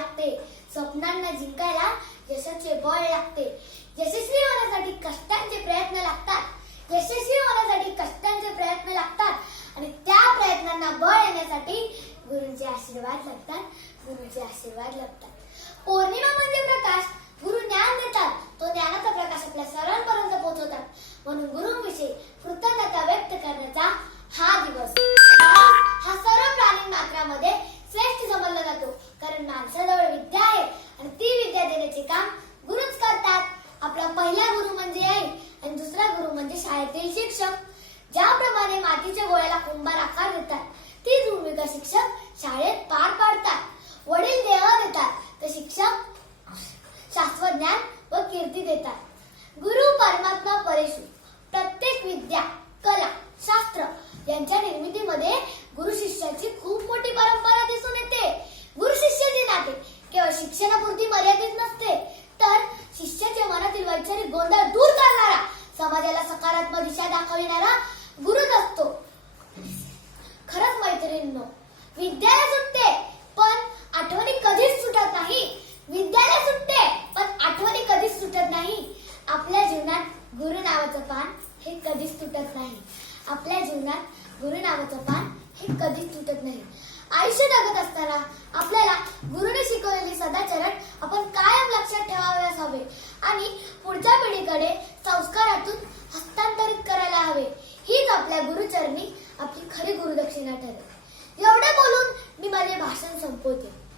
लागते. स्वप्नांना जिंकायला यशाचे बळ लागते. यशस्वी होण्यासाठी कष्टांचे प्रयत्न लागतात. यशस्वी होण्यासाठी कष्टांचे प्रयत्न लागतात. आणि त्या प्रयत्नांना बळ येण्यासाठी गुरुंचे आशीर्वाद लागतात. गुरुचे आशीर्वाद लागतात. पौर्णिमा म्हणजे प्रकाश. गुरु ज्ञान देतात. तो ज्ञानाचा प्रकाश आपल्या सर्वांपर्यंत पोहोचवतात. म्हणून गुरुविषयी म्हणजे शाळेतील शिक्षक ज्याप्रमाणे मातीच्या गोळ्याला कुंभार आकार देतात तीच भूमिका शिक्षक शाळेत पार पाडतात वडील देह देतात तर शिक्षक शास्त्रज्ञान व कीर्ती देतात. गुरु परमात्मा परेशु प्रत्येक विद्या कला शास्त्र यांच्या निर्मितीमध्ये गुरु शिष्याची खूप मोठी परंपरा दिसून येते. गुरु शिष्याचे नाते केवळ शिक्षणापुरती मर्यादित नसते तर शिष्याच्या मनातील वैचारिक गोंधळ दूर करणारा सकारात्मक दिशा दाखविणारा गुरुच असतो. खरंच मैत्रिणींनो विद्याला सुटते पण आठवणी कधीच सुटत नाही. विद्याला सुटते पण आठवणी कधीच सुटत नाही. आपल्या जीवनात गुरु नावाचं पान हे कधीच तुटत नाही. आपल्या जीवनात गुरु नावाचं पान हे कधीच तुटत नाही. आयुष्य जगत असताना आपल्याला गुरुने शिकवलेली सदाचरण आपण कायम लक्षात ठेवावे हवे आणि पुढच्या पिढीकडे संस्कारातून हस्तांतरित करायला हवे. हीच आपल्या गुरुचरणी आपली खरी गुरुदक्षिणा ठरेल. एवढे बोलून मी माझे भाषण संपवते.